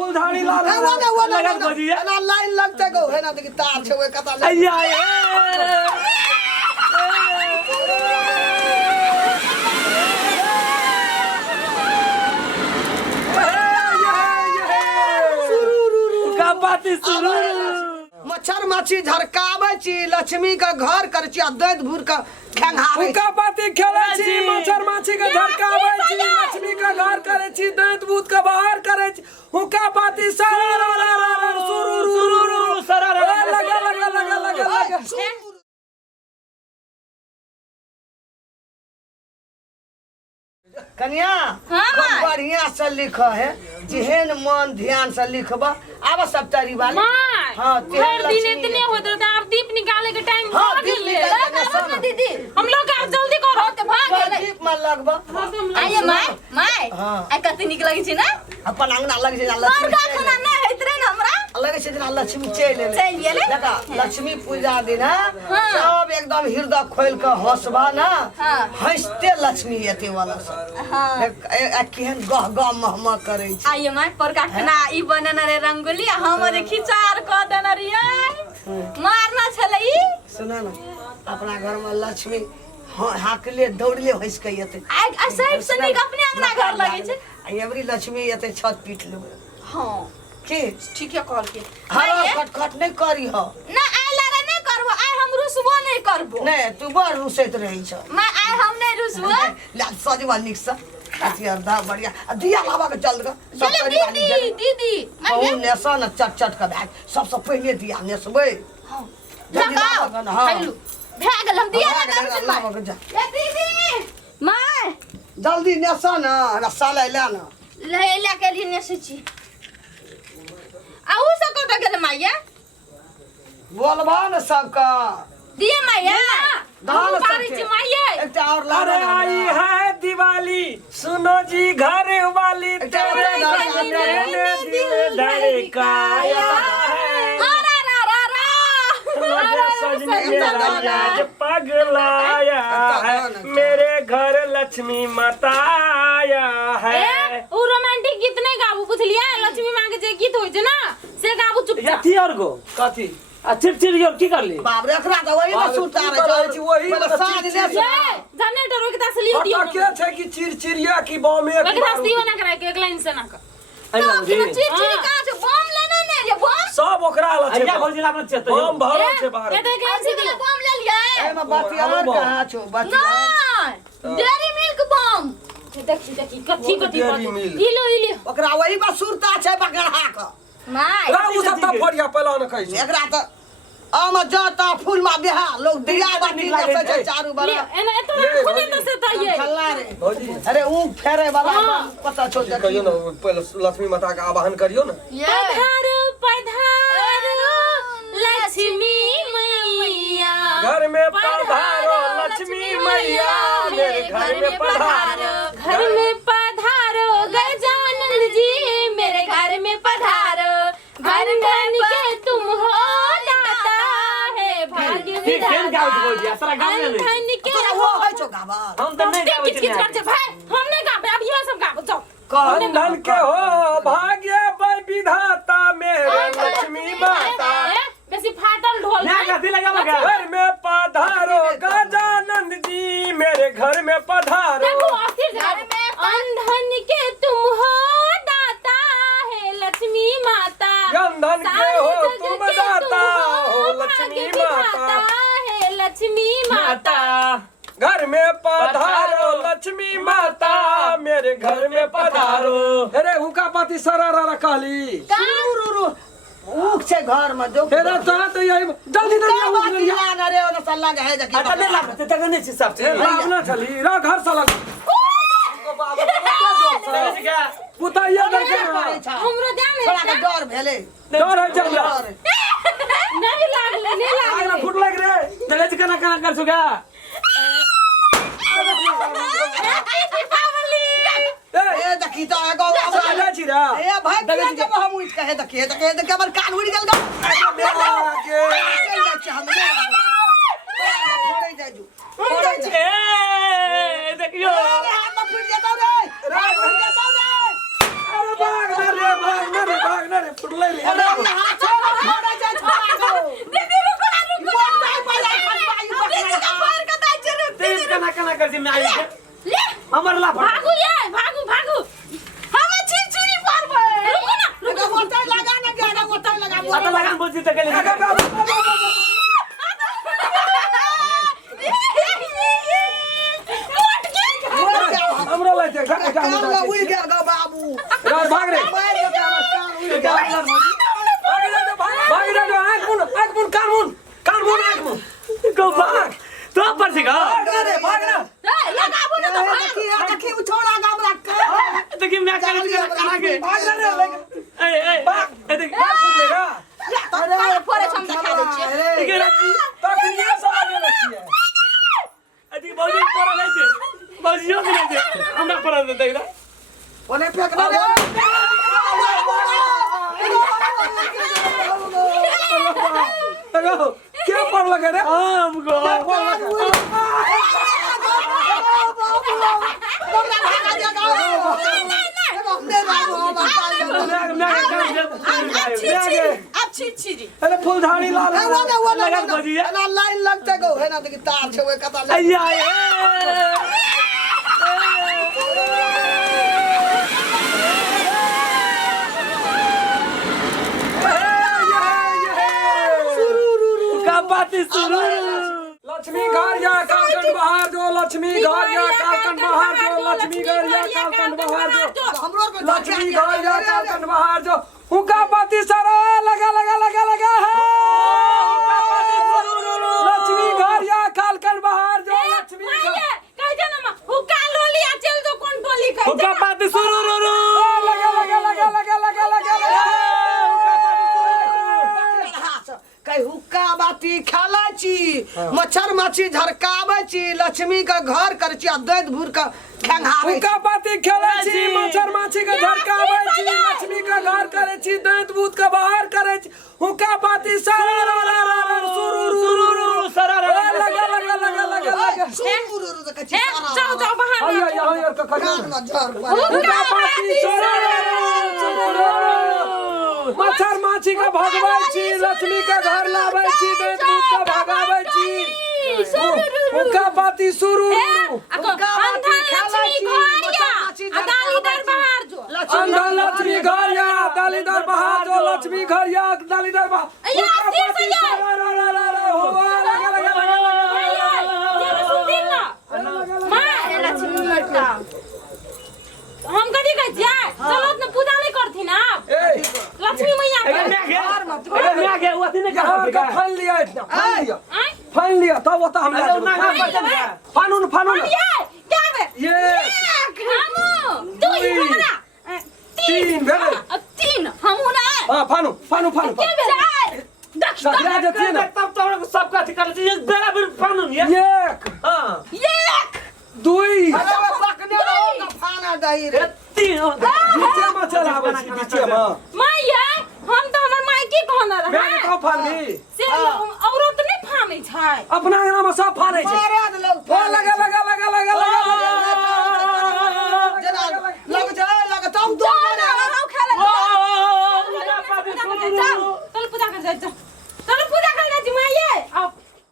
फूलझड़ी लाल लगा बजिए ना लाइन लगते गो है ना देखि तार छे ओए कता ले अय्या का बाती सुरू मच्छर माछी झरकावे छी लक्ष्मी का घर कर छी दैत भूर का खेंगारे का बाती खेले छी मच्छर माछी के झरकावे छी लक्ष्मी का घर करे छी दैत भूत का बाहर करे छी हुका बाती सरा सुरू सरा लगा कन्या खूब बढ़िया से लिख है जेहन मन ध्यान से लिखबा आब सब तरी वाली हां हर दिन इतने होत रहता आप दीप निकाले के टाइम भाग गेले दीदी हम लोग आप जल्दी करो तो भाग गेले दीप में लगबा आये माय आ कते निक लगे छी ना अपन अंगना लगे छै लक्ष्मी का खाना ना होइत रे हमरा लगे छै जेना लक्ष्मी चल गेले देखा लक्ष्मी पूजा दिन सब एकदम हृदय खोल के हंसबा ना हंसते लक्ष्मी एते वाला सब हां केहन गह गह महमा करे छै आये माय पर का खाना ई बनना रे रंगोली हमरे खिचार क देना रे मारना छले ई सुना ना अपना घर में लक्ष्मी हाकले दौड़ले हंस के एते आ सब सनी अपने अंगना घर लगे छै एवरी लक्ष्मी एते छत पीट लेबे हां के ठीक है कहल के हरा खटखट नहीं करी हो ना आय लारे नहीं करबो आय हम रुसबो नहीं करबो नहीं तू बड़ रुसैत रही छ मैं आय हम नहीं रुसबो ला सजवा निक से अर्धा बढ़िया दिया लावा के चल ग सब दीदी मैं नेसा न चट चट के भाग सबसे पहले दिया नेसबे हां जल्दी लावा न हां भाग हम दिया लावा के जा ए दीदी माय जल्दी नेसा न रसा ले न ले के लिए नेसे छी आउ सब कत गेल माया बोलबा न सबका दिए माया दाल पारी छी माया एक और ला अरे आई है दिवाली सुनो जी घर वाली तेरे दिल धड़काया है पगलाया है मेरे घर लक्ष्मी माता आया है ओ रोमांटिक गीत नहीं गाबू बुझलिया लक्ष्मी मां के जे गीत होय छै ना से गाबू चुपचाप यथी और गो कथी आ चिड़चिड़ियो की कर ली बाप रे एकरा त वही न सुता रहे छी वही साँझ दे जनरेटर के दास लियो दियो के छै कि चिड़चिड़िया की बम एक एक दास दियो ना करा के एक लाइन से ना का चिड़चिड़ी का छै बम लेना ने रे बम सब ओकरा ल छै अइया भौजी लागल छै त बम भरल छै बाहर ए देख सीधे बम ले लिया एमे बाती और कहां छौ बाती डेयरी मिल्क बम देखी कथी इलो ओकरा वही बा सुरता छै बगड़ा क माय उ सब त फड़िया पहला न कहै छै एकरा त आमा जाता फूल मा बिहा लोग दिया बाती के छै चारू बरा एना एतना खुने त से त ये खल्ला रे अरे ऊ फेरे वाला पता छौ कहियो न पहले लक्ष्मी माता का आवाहन करियो न पधारो लक्ष्मी मैया घर में पधारो लक्ष्मी मैया मेरे घर में पधारो घर में पधारो गजानन जी मेरे घर में पधारो घर धन के तुम हो दाता है भाग्य विधाता धन के हो है छौ गाबा हम त नहीं गाबै छी भाई हम नहीं गाबे अब ये सब गाबो जाओ धन के हो भाग्य विधाता मेरे लक्ष्मी माता बेसी फाटल ढोल ना गति लगा मगा घर में पधारो गजानंद जी मेरे घर में पधारो देखो अस्थिर घर में अंधन के तुम हो दाता है लक्ष्मी माता धन के हो तुम दाता हो लक्ष्मी माता है लक्ष्मी माता घर में पधारो लक्ष्मी माता मेरे घर में पधारो अरे हुका पति सरारा कहली ऊख छै घर में जो अरे तो यही जल्दी बाती ना रे ओना सल्ला के है देखि अटा नहीं लागत त नहीं छी सब ए लावना चली रा घर से लग पुताइया देखे हमरो ध्यान थोड़ा के डर भेले डर है चल नहीं लागले आगला फुट लग रे देले छी कना कना कर सुगा ए देखि त एगो आगा छिरा ए भाई के जब हम उठ कहे देखे हमर कान उड़ गेल ग चल जा हम छोड़े जाय दू छोड़े जाय ए देखियो हाथ में फुट जाता रे अरे भाग रे भाग ले रे अरे हाथ छोड़ छोड़ जा छोड़ दीदी रुको ना रुको वो नहीं पड़ा दीदी का पैर का दाई जरूर तेज कना कर मैं आई ले हमर ला भागू ये भागू भागू हम चिड़चिड़ी पर रुको ना रुको मोटर लगा ना क्या मोटर लगा पता लगा बोलती तो के हमरा ले जा कान में उड़ गया गा बाबू यार भाग रे मार के कान उड़ गया भाग रे आंख मुन कान मुन को भाग तो पर से गा अरे भाग रे लगाबो ना तो भाग देखी छोड़ा गामरा का देखिए मैं कर के भाग रे ए भाग ए देख लेगा अरे पोरे हम दिखा दे छी ठीक है तखनिए से आगे रखिए अति बहुत पर ले छे बहुत यो ले छे हमरा पर देख रे ओने फेंक दे देखो क्या पर लगे रे हमको अब चिड़चिड़ी अरे फुलझड़ी लाल लगा बजिए ना लाइन लगते गो है ना देखी तार छे ओए कता ले अय्या का बात सुनो लक्ष्मी घर या कालकंड बाहर जो लक्ष्मी घर या कालकंड बाहर जो लक्ष्मी घर या कालकंड बाहर जो हमरो को लक्ष्मी घर या कालकंड बाहर जो हुका पति सरो लगा है लक्ष्मी घर या कालकंड बाहर जो लक्ष्मी घर कह जाना मा हुक्का लोलिया चल जो कौन टोली कह का बात सुनो लगा कई हुक्का बाती खाला छी मच्छर माछी झरकावे छी लक्ष्मी का घर कर छी दैत भूर का खंगावे हुका पति खेले छी मच्छर माछी के झरकावे छी लक्ष्मी का घर करे छी दैत भूत का बाहर करे छी हुका पति सरो लगा सुरुरु का छी सारा जाओ बाहर आयो का कान में झर हुका पति सरो मच्छर माछी का भगवाई छी लक्ष्मी का घर लावे छी दैत भूत का भगावे छी हुका पति सुरु अंधा लक्ष्मी घरिया अदालीदार बाहर जो अंधा लक्ष्मी घर या दालीदार बाहर जो लक्ष्मी घर या दालीदार बाहर या फिर से जा लक्ष्मी मरता हम कदी कह जाए चलो न पूजा नहीं करथी ना लक्ष्मी मैया मैं आ गया वो नहीं घर का फल लिया इतना फल लिया तब वो तो हम फानून ये क्या है ये हमू तू ही हमरा तीन भेले तीन हमू ना हां फानू क्या भेले सकरा जती ना तब तो सबका ठिकाना चाहिए बराबर कानून ये एक हां एक दुई अरे वो पकने रहो का फाना दही रे तीन बीचे में चलावे छी बीचे में मैया हम तो हमर मायके कहना मैं रहा तो फानी से औरत नहीं फानै छै अपना नाम सब फानै छै मारे